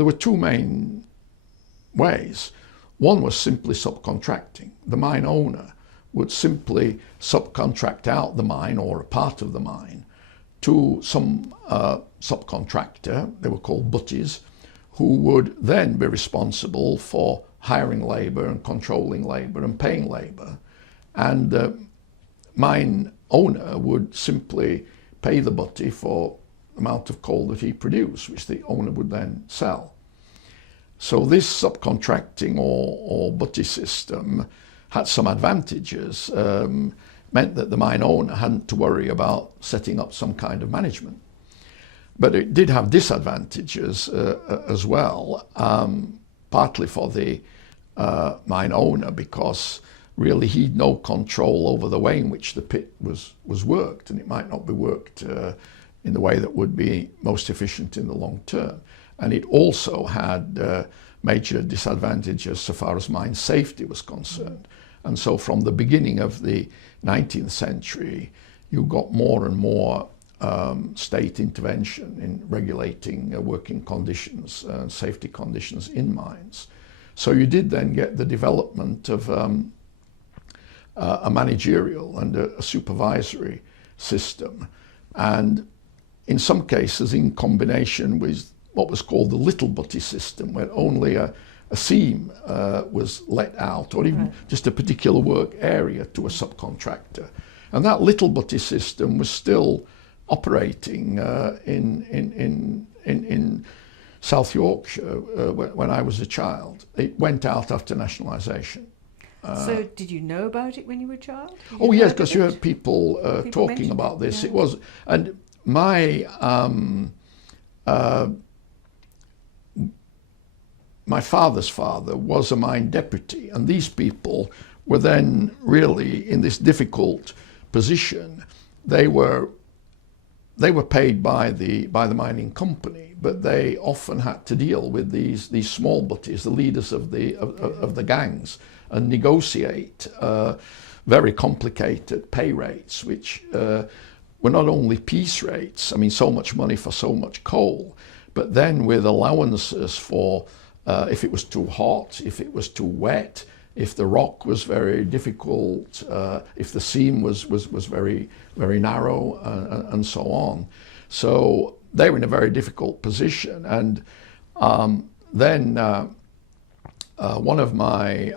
there were two main ways. One was simply subcontracting. The mine owner would simply subcontract out the mine or a part of the mine to some subcontractor, they were called butties, who would then be responsible for hiring labour and controlling labour and paying labour. And the mine owner would simply pay the butty for the amount of coal that he produced, which the owner would then sell. So this subcontracting or butty system had some advantages, meant that the mine owner hadn't to worry about setting up some kind of management. But it did have disadvantages as well, partly for the mine owner, because really he'd no control over the way in which the pit was worked, and it might not be worked in the way that would be most efficient in the long term. And it also had major disadvantages so far as mine safety was concerned. And so from the beginning of the 19th century, you got more and more state intervention in regulating working conditions and safety conditions in mines. So you did then get the development of a managerial and a supervisory system, and in some cases in combination with what was called the little butty system, where only a seam was let out, or even just a particular work area to a subcontractor. And that little butty system was still operating in South Yorkshire when I was a child. It went out after nationalisation. So did you know about it when you were a child? Oh yes, because you heard people talking about this. Yeah. It was, and my father's father was a mine deputy, and these people were then really in this difficult position. They were paid by the mining company, but they often had to deal with these small butties, the leaders of the gangs, and negotiate very complicated pay rates, which were not only piece rates, I mean so much money for so much coal, but then with allowances for if it was too hot, if it was too wet, if the rock was very difficult, if the seam was very, very narrow, and so on. So they were in a very difficult position. And then one of my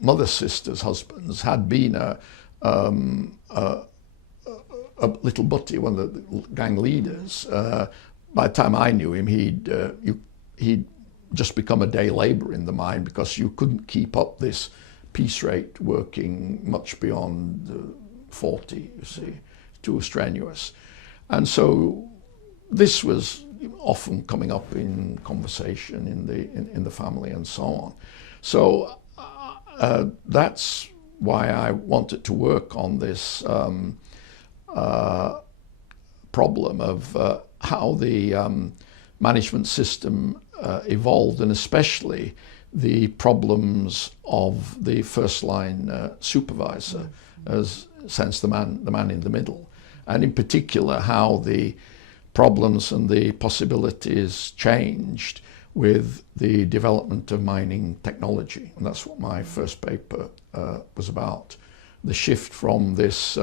mother's sister's husbands had been a little butty, one of the gang leaders. By the time I knew him, he'd just become a day labourer in the mine, because you couldn't keep up this piece rate working much beyond 40, you see, too strenuous. And so this was often coming up in conversation in the family and so on. So that's why I wanted to work on this problem of how the management system evolved, and especially the problems of the first line supervisor, as sense the man in the middle, and in particular how the problems and the possibilities changed with the development of mining technology. And that's what my first paper was about, the shift from this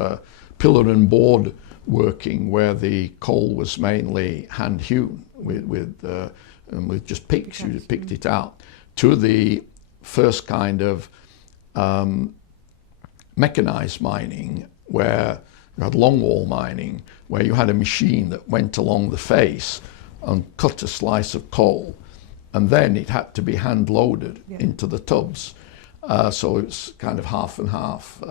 pillar and board working, where the coal was mainly hand hewn with just picks, you just picked it out, to the first kind of mechanized mining, where you had longwall mining, where you had a machine that went along the face and cut a slice of coal, and then it had to be hand loaded into the tubs. So it's kind of half and half.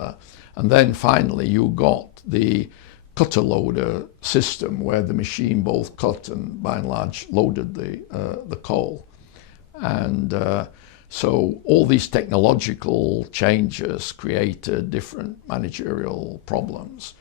And then finally you got the cutter loader system, where the machine both cut and by and large loaded the coal. And so all these technological changes created different managerial problems.